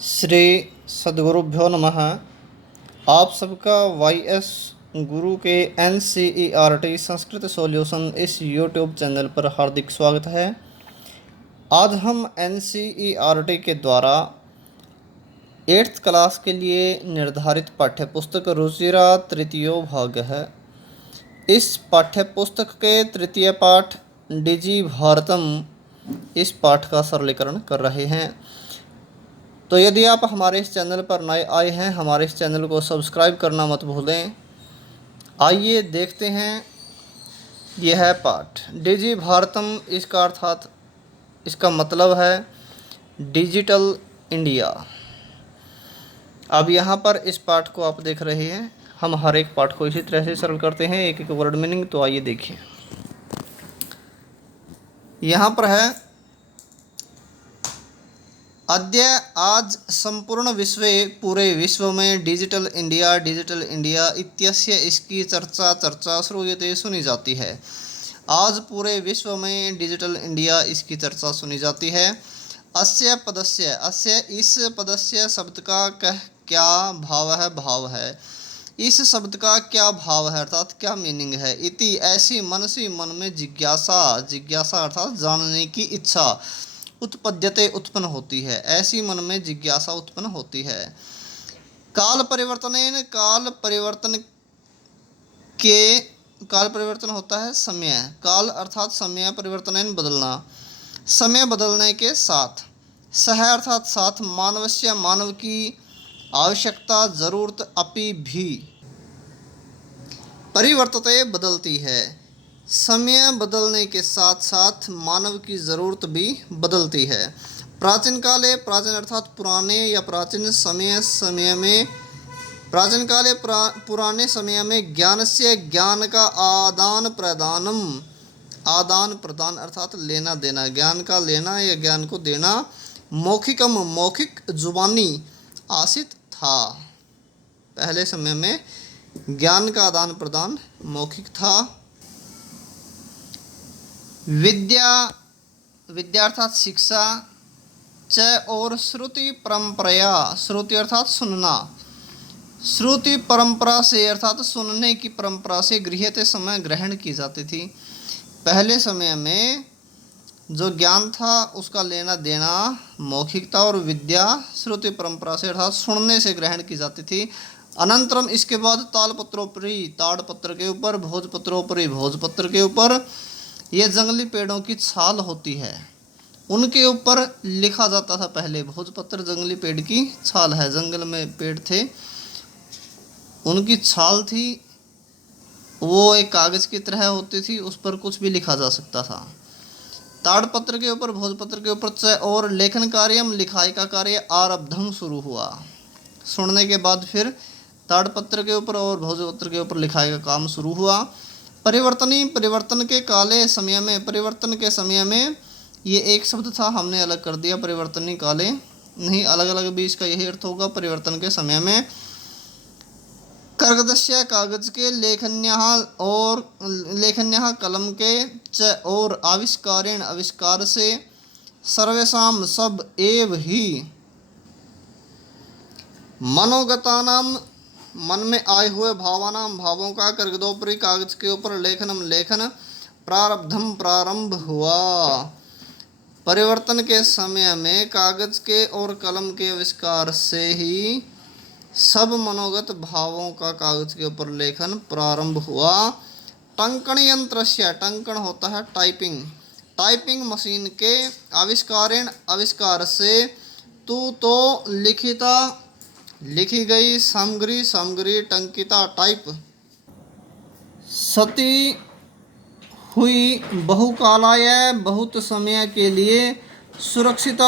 श्री सद्गुरुभ्यो नमः। आप सबका वाई गुरु के NCERT संस्कृत सॉल्यूशन इस यूट्यूब चैनल पर हार्दिक स्वागत है। आज हम NCERT के द्वारा 8th क्लास के लिए निर्धारित पाठ्य पुस्तक रुचिरा तृतीयो भाग है। इस पाठ्य पुस्तक के तृतीय पाठ डिजी भारतम इस पाठ का सरलीकरण कर रहे हैं। तो यदि आप हमारे इस चैनल पर नए आए हैं, हमारे इस चैनल को सब्सक्राइब करना मत भूलें। आइए देखते हैं। यह है पाठ डिजी भारतम। इसका अर्थात इसका मतलब है डिजिटल इंडिया। अब यहाँ पर इस पाठ को आप देख रहे हैं। हम हर एक पाठ को इसी तरह से सरल करते हैं, एक एक वर्ड मीनिंग। तो आइए देखिए। यहाँ पर है अद्य आज संपूर्ण विश्वे पूरे विश्व में डिजिटल इंडिया इत्यस्य इसकी चर्चा श्रूयते सुनी जाती है। आज पूरे विश्व में डिजिटल इंडिया इसकी चर्चा सुनी जाती है। अस्य इस पदस्य शब्द का क्या भाव है। इस शब्द का क्या भाव है अर्थात क्या मीनिंग है। इति ऐसी मन में जिज्ञासा अर्थात जानने की इच्छा उत्पद्यते उत्पन्न होती है। ऐसी मन में जिज्ञासा उत्पन्न होती है। काल परिवर्तन होता है समय। काल अर्थात समय परिवर्तन बदलना, समय बदलने के साथ। सह अर्थात साथ, मानव की आवश्यकता जरूरत अपि भी परिवर्तते बदलती है। समय बदलने के साथ साथ मानव की ज़रूरत भी बदलती है। प्राचीन अर्थात पुराने या प्राचीन समय में ज्ञान का आदान प्रदान अर्थात लेना देना, ज्ञान का लेना या ज्ञान को देना मौखिक जुबानी आसित था। पहले समय में ज्ञान का आदान प्रदान मौखिक था। विद्या अर्थात शिक्षा। च और श्रुति परंपरा, श्रुति अर्थात सुनना, श्रुति परंपरा से अर्थात सुनने की परंपरा से गृह्यते समय ग्रहण की जाती थी। पहले समय में जो ज्ञान था उसका लेना देना मौखिक था और विद्या श्रुति परंपरा से अर्थात सुनने से ग्रहण की जाती थी। अनंतरम इसके बाद ताड़पत्रोपरि ताड़पत्र के ऊपर, भोजपत्रोपरि भोजपत्र के ऊपर, ये जंगली पेड़ों की छाल होती है उनके ऊपर लिखा जाता था। पहले भोजपत्र जंगली पेड़ की छाल है, जंगल में पेड़ थे उनकी छाल थी, वो एक कागज़ की तरह होती थी, उस पर कुछ भी लिखा जा सकता था। ताड़पत्र के ऊपर भोजपत्र के ऊपर च और लेखन कार्यम लिखाई का कार्य आरब्धम शुरू हुआ। सुनने के बाद फिर ताड़पत्र के ऊपर और भोजपत्र के ऊपर लिखाई का काम शुरू हुआ। परिवर्तन के समय में ये एक शब्द था, हमने अलग कर दिया। परिवर्तनी काले नहीं, अलग अलग भी इसका यही अर्थ होगा। परिवर्तन के समय में कर्गदस्य कागज के, लेखन्यः कलम के, च और आविष्कारेण आविष्कार से, सर्वेषां सब एव ही, मनोगतानाम मन में आए हुए भावों का, कर्गदोपरि कागज के ऊपर, लेखन प्रारब्धम प्रारंभ हुआ। परिवर्तन के समय में कागज के और कलम के आविष्कार से ही सब मनोगत भावों का कागज के ऊपर लेखन प्रारंभ हुआ। टंकण यंत्रस्य, टंकण होता है टाइपिंग मशीन के, आविष्कार से, तो लिखी गई सामग्री टंकिता टाइप, सती हुई बहुकालाय बहुत समय के लिए, सुरक्षित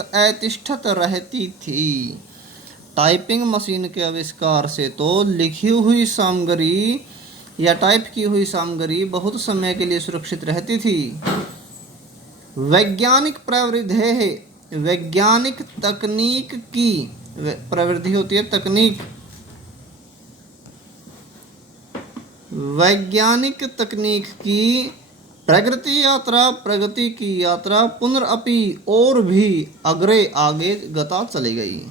अतिष्ठित रहती थी। टाइपिंग मशीन के आविष्कार से तो लिखी हुई सामग्री या टाइप की हुई सामग्री बहुत समय के लिए सुरक्षित रहती थी। वैज्ञानिक तकनीक की प्रवृत्ति होती है, वैज्ञानिक तकनीक की प्रगति यात्रा, प्रगति की यात्रा, पुनरअपि और भी अग्रे आगे गता चली गई।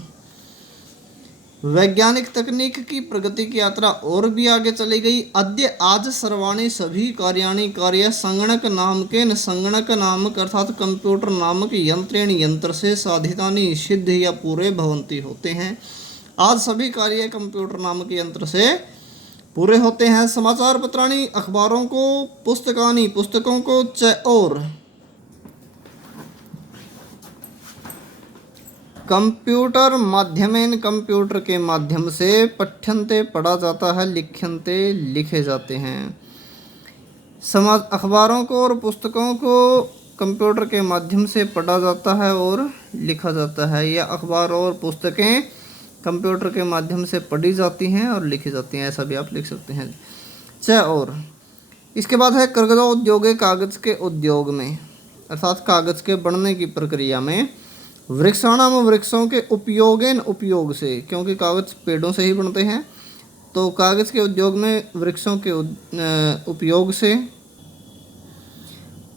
वैज्ञानिक तकनीक की प्रगति की यात्रा और भी आगे चली गई। अद्य आज सर्वाणि सभी कार्याणि कार्य संगणक नामकेन, संगणक नामक अर्थात कंप्यूटर नामक यंत्रेण यंत्र से साधितानि सिद्ध या पूरे भवंती होते हैं। आज सभी कार्य कंप्यूटर नामक यंत्र से पूरे होते हैं। समाचार पत्राणि अखबारों को, पुस्तकानि पुस्तकों को, च और कंप्यूटर माध्यमेन कंप्यूटर के माध्यम से पठ्यन्ते पढ़ा जाता है, लिख्यन्ते लिखे जाते हैं। समाज अखबारों को और पुस्तकों को कंप्यूटर के माध्यम से पढ़ा जाता है और लिखा जाता है, या अखबार और पुस्तकें कंप्यूटर के माध्यम से पढ़ी जाती हैं और लिखी जाती हैं, ऐसा भी आप लिख सकते हैं। च और इसके बाद है कागजोद्योगे, कागज के उद्योग में अर्थात कागज के बनने की प्रक्रिया में। वृक्षाणाम, वृक्षों के उपयोगेन, उपयोग से, क्योंकि कागज पेड़ों से ही बनते हैं, तो कागज के उद्योग में वृक्षों के उपयोग से।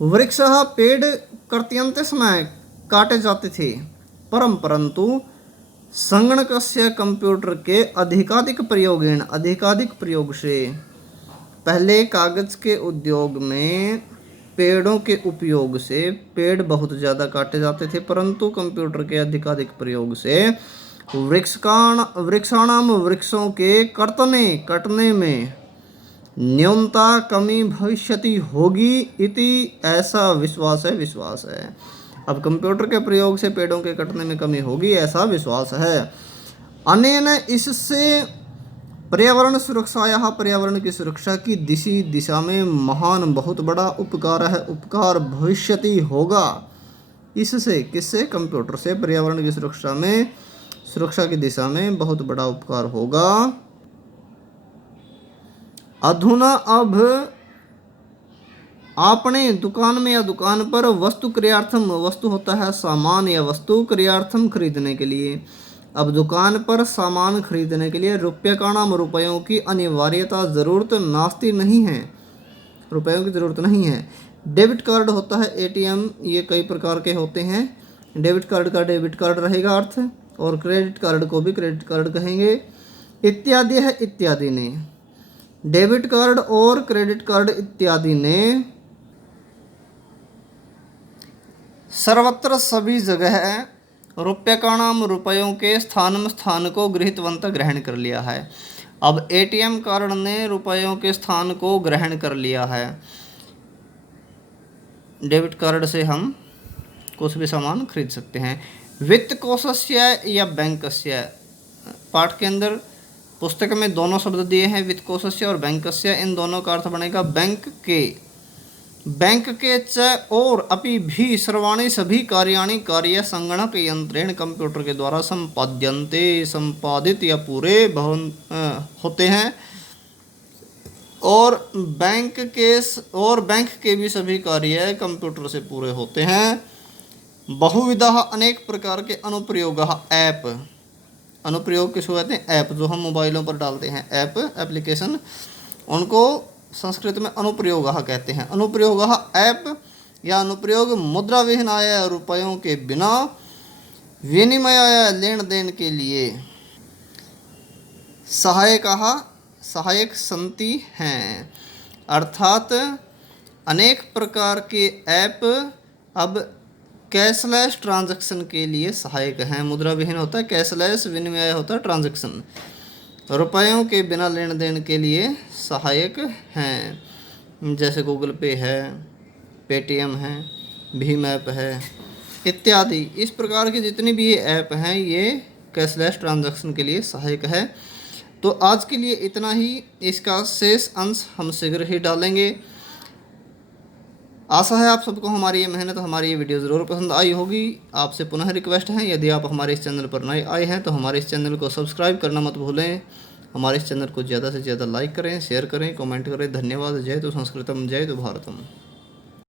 वृक्ष पेड़ कर्तयन्ते समय काटे जाते थे, परंतु संगणकस्य कंप्यूटर के अधिकाधिक प्रयोगेन, अधिकाधिक प्रयोग से। पहले कागज के उद्योग में पेड़ों के उपयोग से पेड़ बहुत ज़्यादा काटे जाते थे, परंतु कंप्यूटर के अधिकाधिक प्रयोग से वृक्षाणाम, वृक्षों के कटने में न्यूनता कमी भविष्यति होगी इति, ऐसा विश्वास है। अब कंप्यूटर के प्रयोग से पेड़ों के कटने में कमी होगी, ऐसा विश्वास है। अनेन, इससे पर्यावरण सुरक्षायाः, पर्यावरण की सुरक्षा की दिशा में महान बहुत बड़ा उपकार है, उपकार भविष्यति होगा। इससे, किससे? कंप्यूटर से पर्यावरण की सुरक्षा की दिशा में बहुत बड़ा उपकार होगा। अधुना, अब आपने दुकान में या दुकान पर वस्तु क्रियार्थम, वस्तु होता है सामान या वस्तु, क्रियार्थम खरीदने के लिए। अब दुकान पर सामान खरीदने के लिए रूप्यकाणाम, रुपयों की अनिवार्यता, ज़रूरत नास्ति नहीं है, रुपयों की ज़रूरत नहीं है। डेबिट कार्ड होता है, एटीएम, ये कई प्रकार के होते हैं। डेबिट कार्ड का डेबिट कार्ड रहेगा अर्थ, और क्रेडिट कार्ड को भी क्रेडिट कार्ड कहेंगे। इत्यादि है, इत्यादि ने, डेबिट कार्ड और क्रेडिट कार्ड इत्यादि ने सर्वत्र, सभी जगह रूप्यकाणाम, रुपयों के स्थान को गृहीतवंत, ग्रहण कर लिया है। अब एटीएम कार्ड ने रुपयों के स्थान को ग्रहण कर लिया है। डेबिट कार्ड से हम कुछ भी सामान खरीद सकते हैं। वित्त कोशस्य या बैंकस्य, पाठ के अंदर पुस्तक में दोनों शब्द दिए हैं, वित्त कोशस्य और बैंकस्य, इन दोनों का अर्थ बनेगा बैंक के। बैंक के च और अपि भी सर्वाणि, सभी कार्याणि कार्य संगणक यंत्रेण, कंप्यूटर के द्वारा संपाद्यन्ते, संपादित या पूरे होते हैं। और बैंक के भी सभी कार्य कंप्यूटर से पूरे होते हैं। बहुविधः, अनेक प्रकार के। अनुप्रयोगः, ऐप, अनुप्रयोग किसको कहते हैं? ऐप, जो हम मोबाइलों पर डालते हैं, ऐप, एप्लीकेशन, उनको संस्कृत में अनुप्रयोगः कहते हैं। अनुप्रयोगः ऐप या अनुप्रयोग मुद्रा विहीनाय, रुपयों के बिना, विनिमयाय, लेन देन के लिए। सहायकः, सहायक संति हैं, अर्थात अनेक प्रकार के ऐप अब कैशलेस ट्रांजैक्शन के लिए सहायक हैं। मुद्रा विहीन होता है कैशलेस, विनिमय होता है ट्रांजैक्शन, रुपयों के बिना लेन देन के लिए सहायक हैं। जैसे गूगल पे है, पेटीएम है, भीम ऐप है इत्यादि। इस प्रकार के जितनी भी ये ऐप हैं ये कैशलेस ट्रांजैक्शन के लिए सहायक है। तो आज के लिए इतना ही, इसका शेष अंश हम शीघ्र ही डालेंगे। आशा है आप सबको हमारी ये मेहनत, हमारी ये वीडियो ज़रूर पसंद आई होगी। आपसे पुनः रिक्वेस्ट है, यदि आप हमारे इस चैनल पर नए आए हैं तो हमारे इस चैनल को सब्सक्राइब करना मत भूलें। हमारे इस चैनल को ज़्यादा से ज़्यादा लाइक करें, शेयर करें, कमेंट करें। धन्यवाद। जय तो संस्कृतम, जय तो भारतम।